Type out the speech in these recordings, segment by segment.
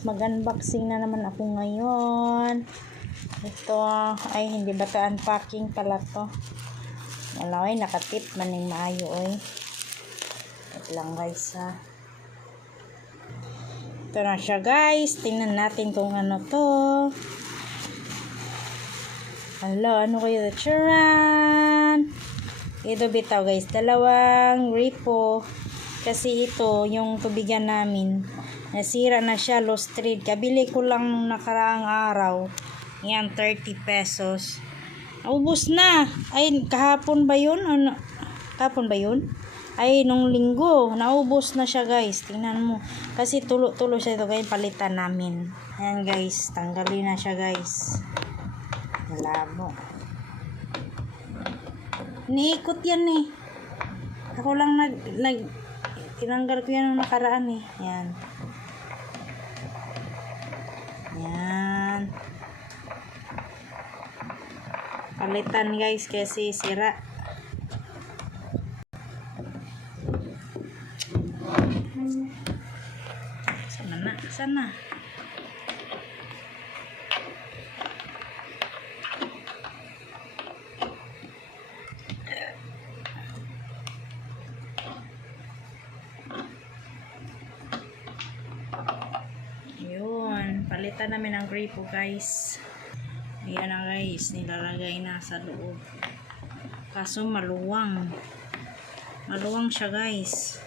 Mag-unboxing na naman ako ngayon. Ito ay hindi ba to unpacking pala to. Wala ay nakatip maning maayo oy. Ito lang guys ha. Ito na siya guys. Tingnan natin kung ano to. Hello, ano kayo? Charan! Ito bitaw guys. Dalawang repo. Kasi ito yung tubigan namin. Nasira na siya, lost trade. Kabili ko lang nung nakaraang araw. Yan, 30 pesos. Naubos na. Ay, kahapon ba yun? Ano? Kahapon ba yun? Ay, nung linggo. Naubos na siya guys. Tingnan mo. Kasi tulo-tulo siya ito. Kaya palitan namin. Ayan guys. Tanggalin na siya guys. Malabo. Niikot yan eh. Ako lang tinanggal ko yan nung nakaraan eh. Yan. Yan. Palitan guys kasi sira. Sana na. Sana. Yun. Palitan namin ang gripo guys. Ayan na guys, nilalagay na sa loob. Kaso maluwang. Maluwang siya guys.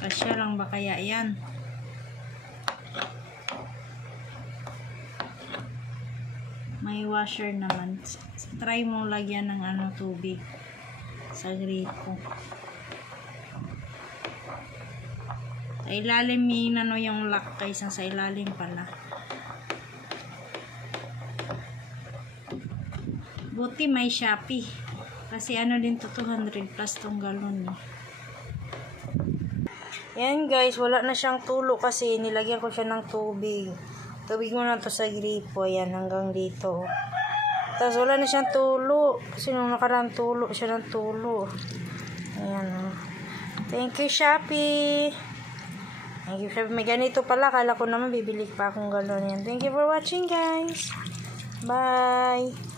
Kasya lang ba kaya yan? May washer naman. Try mo lagyan ng tubig sa gripo. Sa ilalim yung lock guys. Sa ilalim pala. Buti may Shopee. Kasi din to 200 plus tong galon eh. Yan guys, wala na siyang tulo kasi nilagyan ko siya ng tubig. Tubig mo na to sa gripo. Yan, hanggang dito. Tapos wala na siyang tulo. Kasi nung nakaraan tulo siya ng tulo. Ayan. Thank you Shopee. Thank you Shopee. May ganito pala. Kala ko naman bibili pa akong galon yan. Thank you for watching guys. Bye.